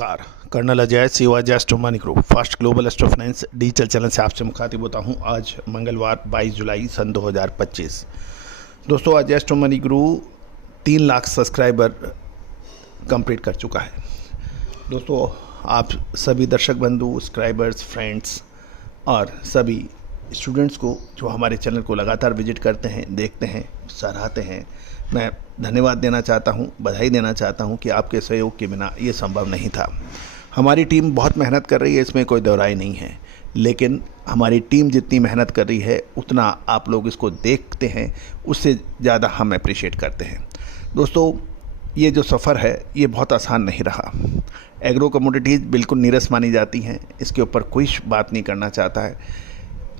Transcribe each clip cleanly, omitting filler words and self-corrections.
नमस्कार। कर्नल अजय सेवा just money group fast global astro finance digital channel से आपसे मुखातिब होता हूं। आज मंगलवार 22 जुलाई सन 2025। दोस्तों, आज just money group 3 lakh subscriber complete कर चुका है। दोस्तों, आप सभी दर्शक बंधु, सब्सक्राइबर्स, फ्रेंड्स और सभी स्टूडेंट्स को जो हमारे चैनल को लगातार विजिट करते हैं, देखते हैं, सराहते हैं, मैं धन्यवाद देना चाहता हूं, बधाई देना चाहता हूं कि आपके सहयोग के बिना ये संभव नहीं था। हमारी टीम बहुत मेहनत कर रही है, इसमें कोई दो राय नहीं है, लेकिन हमारी टीम जितनी मेहनत कर रही है उतना आप लोग इसको देखते हैं, उससे ज़्यादा हम अप्रिशिएट करते हैं। दोस्तों, ये जो सफ़र है ये बहुत आसान नहीं रहा। एग्रो कमोडिटीज़ बिल्कुल नीरस मानी जाती हैं, इसके ऊपर कोई बात नहीं करना चाहता है।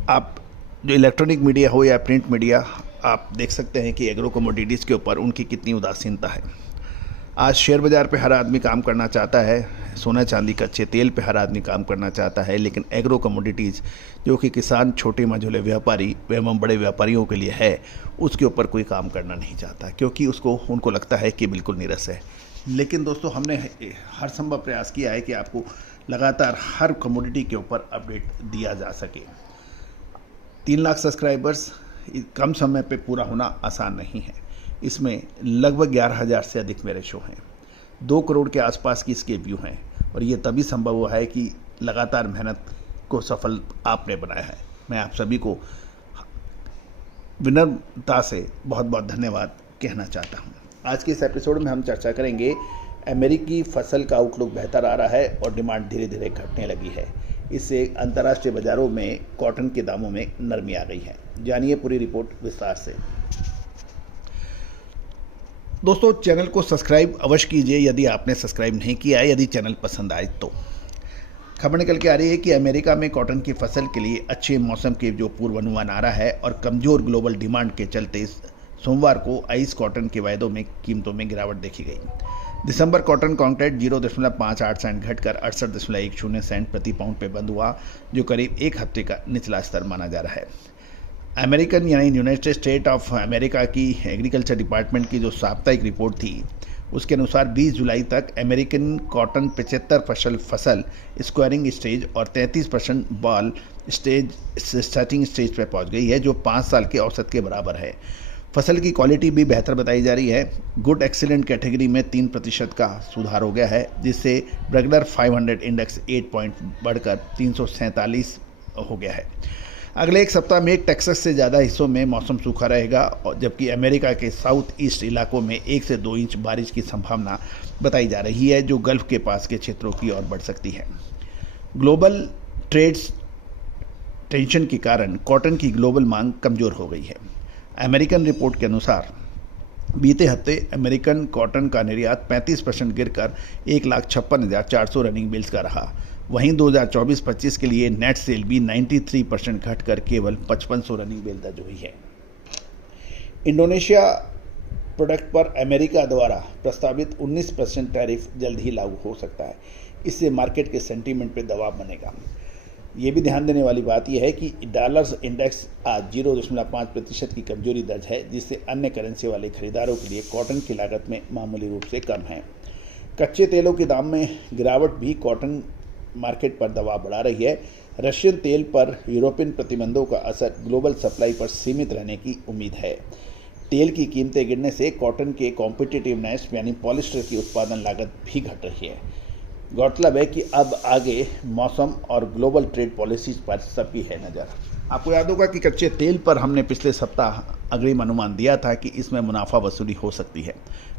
आप जो इलेक्ट्रॉनिक मीडिया हो या प्रिंट मीडिया, आप देख सकते हैं कि एग्रो कमोडिटीज़ के ऊपर उनकी कितनी उदासीनता है। आज शेयर बाज़ार पे हर आदमी काम करना चाहता है, सोना चांदी कच्चे तेल पे हर आदमी काम करना चाहता है, लेकिन एग्रो कमोडिटीज़ जो कि किसान, छोटे मझोले व्यापारी एवं बड़े व्यापारियों के लिए है, उसके ऊपर कोई काम करना नहीं चाहता, क्योंकि उनको लगता है कि बिल्कुल नीरस है। लेकिन दोस्तों, हमने हर संभव प्रयास किया है कि आपको लगातार हर कमोडिटी के ऊपर अपडेट दिया जा सके। 3 लाख सब्सक्राइबर्स कम समय पे पूरा होना आसान नहीं है। इसमें लगभग 11,000 से अधिक मेरे शो हैं, 2 करोड़ के आसपास की इसके व्यू हैं, और ये तभी संभव हुआ है कि लगातार मेहनत को सफल आपने बनाया है। मैं आप सभी को विनम्रता से बहुत बहुत धन्यवाद कहना चाहता हूँ। आज के इस एपिसोड में हम चर्चा करेंगे, अमेरिकी फसल का आउटलुक बेहतर आ रहा है और डिमांड धीरे धीरे घटने लगी है। इससे अंतर्राष्ट्रीय बाजारों में कॉटन के दामों में नरमी आ गई है। जानिए पूरी रिपोर्ट विस्तार से। दोस्तों, चैनल को सब्सक्राइब अवश्य कीजिए यदि आपने सब्सक्राइब नहीं किया है, यदि चैनल पसंद आए तो। खबर निकल के आ रही है कि अमेरिका में कॉटन की फसल के लिए अच्छे मौसम के जो पूर्वानुमान आ रहा है और कमज़ोर ग्लोबल डिमांड के चलते सोमवार को आइस कॉटन के वायदों में कीमतों में गिरावट देखी गई। दिसंबर कॉटन कॉन्ट्रैक्ट 0.58 सेंट घटकर 68.10 सेंट प्रति पाउंड पे बंद हुआ, जो करीब 1 हफ्ते का निचला स्तर माना जा रहा है। अमेरिकन यानी यूनाइटेड स्टेट ऑफ अमेरिका की एग्रीकल्चर डिपार्टमेंट की जो साप्ताहिक रिपोर्ट थी, उसके अनुसार 20 जुलाई तक अमेरिकन कॉटन 75% फसल स्क्वायरिंग स्टेज और 33% बॉल स्टेज सेटिंग स्टेज पर पहुंच गई है, जो 5 साल के औसत के बराबर है। फसल की क्वालिटी भी बेहतर बताई जा रही है। गुड एक्सीलेंट कैटेगरी में 3% का सुधार हो गया है, जिससे रेगुलर 500 इंडेक्स 8 पॉइंट बढ़कर 347 हो गया है। अगले 1 सप्ताह में टेक्सास से ज़्यादा हिस्सों में मौसम सूखा रहेगा, और जबकि अमेरिका के साउथ ईस्ट इलाकों में 1 से 2 इंच बारिश की संभावना बताई जा रही है, जो गल्फ के पास के क्षेत्रों की ओर बढ़ सकती है। ग्लोबल ट्रेड्स टेंशन के कारण कॉटन की ग्लोबल मांग कमज़ोर हो गई है। अमेरिकन रिपोर्ट के अनुसार बीते हफ्ते अमेरिकन कॉटन का निर्यात 35% गिरकर 1,56,400 रनिंग मिल्स का रहा। वहीं 2024-25 के लिए नेट सेल भी 93% घटकर केवल 5500 रनिंग मिल दर्ज हुई है। इंडोनेशिया प्रोडक्ट पर अमेरिका द्वारा प्रस्तावित 19% टैरिफ जल्द ही लागू हो सकता है। इससे मार्केट के सेंटीमेंट पर दबाव बनेगा। ये भी ध्यान देने वाली बात यह है कि डॉलर इंडेक्स आज 0.5% की कमजोरी दर्ज है, जिससे अन्य करेंसी वाले खरीदारों के लिए कॉटन की लागत में मामूली रूप से कम है। कच्चे तेलों के दाम में गिरावट भी कॉटन मार्केट पर दबाव बढ़ा रही है। रशियन तेल पर यूरोपियन प्रतिबंधों का असर ग्लोबल सप्लाई पर सीमित रहने की उम्मीद है। तेल की कीमतें गिरने से कॉटन के कॉम्पिटिटिवनेस यानी पॉलिस्टर की उत्पादन लागत भी घट रही है। गौरतलब है कि अब आगे मौसम और ग्लोबल ट्रेड पॉलिसीज पर सबकी है नज़र। आपको याद होगा कि कच्चे तेल पर हमने पिछले सप्ताह अग्रिम अनुमान दिया था कि इसमें मुनाफा वसूली हो सकती है।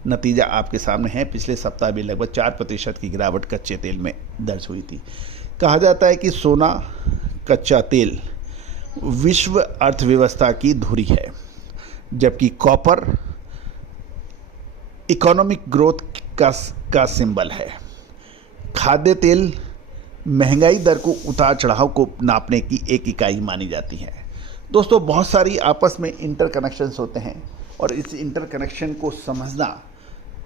नतीजा आपके सामने है। पिछले सप्ताह भी लगभग 4% की गिरावट कच्चे तेल में दर्ज हुई थी। कहा जाता है कि सोना, कच्चा तेल विश्व अर्थव्यवस्था की धुरी है, जबकि कॉपर इकोनॉमिक ग्रोथ का सिंबल है। खाद्य तेल महंगाई दर को, उतार चढ़ाव को नापने की एक इकाई मानी जाती है। दोस्तों, बहुत सारी आपस में इंटरकनेक्शंस होते हैं, और इस इंटरकनेक्शन को समझना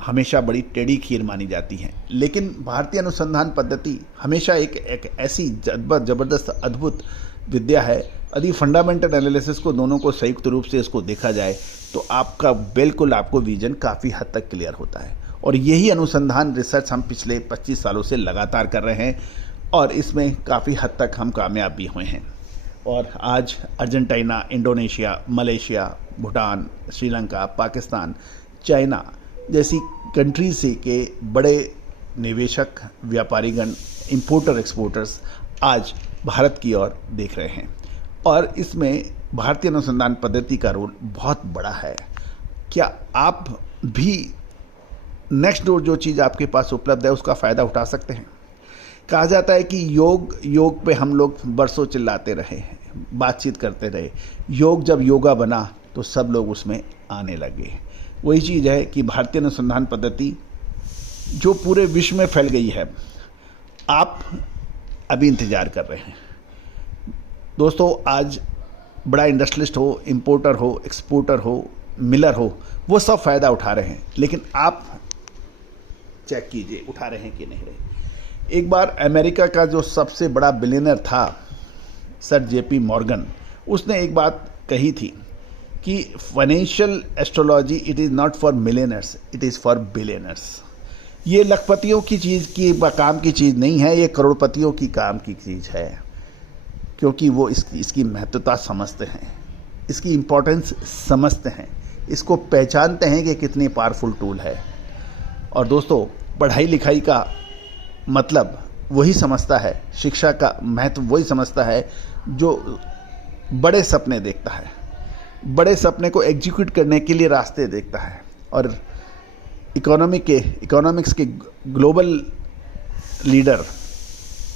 हमेशा बड़ी टेढ़ी खीर मानी जाती है। लेकिन भारतीय अनुसंधान पद्धति हमेशा एक ऐसी ज़बरदस्त अद्भुत विद्या है। यदि फंडामेंटल एनालिसिस को दोनों को संयुक्त रूप से इसको देखा जाए तो आपका बिल्कुल आपको विजन काफ़ी हद तक क्लियर होता है। और यही अनुसंधान रिसर्च हम पिछले 25 सालों से लगातार कर रहे हैं और इसमें काफ़ी हद तक हम कामयाब भी हुए हैं। और आज Argentina, Indonesia, Malaysia, Bhutan, Sri Lanka, Pakistan, China जैसी कंट्री से के बड़े निवेशक, व्यापारीगण, इंपोर्टर, एक्सपोर्टर्स आज भारत की ओर देख रहे हैं और इसमें भारतीय अनुसंधान पद्धति का रोल बहुत बड़ा है। क्या आप भी नेक्स्ट डोर जो चीज़ आपके पास उपलब्ध है उसका फ़ायदा उठा सकते हैं? कहा जाता है कि योग पे हम लोग बरसों चिल्लाते रहे, बातचीत करते रहे। योग जब योगा बना तो सब लोग उसमें आने लगे। वही चीज़ है कि भारतीय अनुसंधान पद्धति जो पूरे विश्व में फैल गई है, आप अभी इंतज़ार कर रहे हैं। दोस्तों, आज बड़ा इंडस्ट्रियलिस्ट हो, इंपोर्टर हो, एक्सपोर्टर हो, मिलर हो, वो सब फ़ायदा उठा रहे हैं, लेकिन आप चेक कीजिए उठा रहे हैं कि नहीं रहे। एक बार अमेरिका का जो सबसे बड़ा बिलियनर था सर जेपी मॉर्गन, उसने एक बात कही थी कि financial astrology it is not for millionaires, it is for billionaires. ये लखपतियों की चीज़ की काम की चीज़ नहीं है, ये करोड़पतियों की काम की चीज़ है, क्योंकि वो इसकी महत्वता समझते हैं, इसकी इम्पोर्टेंस समझते हैं, इसको पहचानते हैं कि कितनी पावरफुल टूल है। और दोस्तों, पढ़ाई लिखाई का मतलब वही समझता है, शिक्षा का महत्व वही समझता है जो बड़े सपने देखता है, बड़े सपने को एग्जीक्यूट करने के लिए रास्ते देखता है। और इकोनॉमिक्स के ग्लोबल लीडर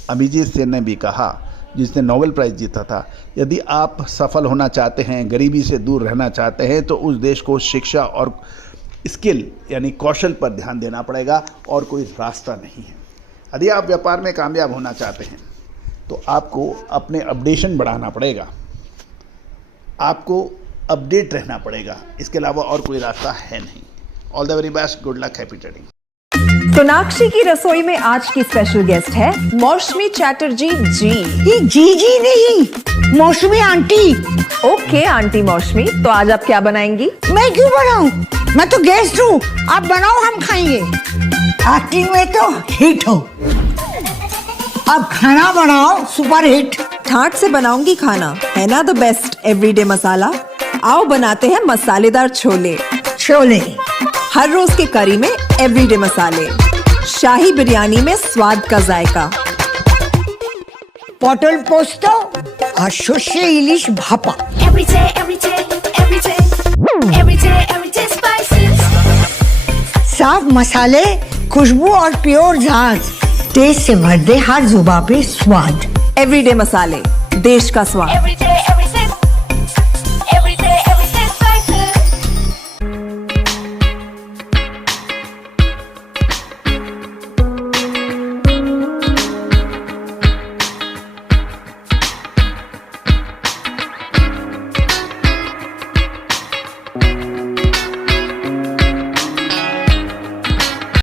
अभिजीत सेन ने भी कहा, जिसने नोबेल प्राइज़ जीता था, यदि आप सफल होना चाहते हैं, गरीबी से दूर रहना चाहते हैं, तो उस देश को शिक्षा और स्किल यानी कौशल पर ध्यान देना पड़ेगा और कोई रास्ता नहीं है। यदि आप व्यापार में कामयाब होना चाहते हैं तो आपको अपने अपडेशन बढ़ाना पड़ेगा, आपको अपडेट रहना पड़ेगा, इसके अलावा और कोई रास्ता है नहीं। All the very best, good luck, happy trading. Sonakshi की रसोई में आज की स्पेशल गेस्ट है मौसमी चैटर्जी जी। ये जी नहीं, मौसमी आंटी। ओके आंटी मौसमी, तो आज आप क्या बनाएंगी? मैं क्यों बनाऊं? मैं तो गेस्ट हूँ, आप बनाओ, हम खाएंगे। एक्टिंग में तो हिट हो, अब खाना बनाओ सुपर हिट। ठाट से बनाऊंगी खाना, है ना द बेस्ट एवरीडे मसाला। आओ बनाते हैं मसालेदार छोले। छोले हर रोज के करी में एवरीडे मसाले, शाही बिरयानी में स्वाद का जायका। पटल पोस्तो और शोषे इलिश भापा। साफ मसाले, खुशबू और प्योर झांझ, टेस्ट से भर दे हर जुबान पे स्वाद। एवरीडे मसाले, देश का स्वाद।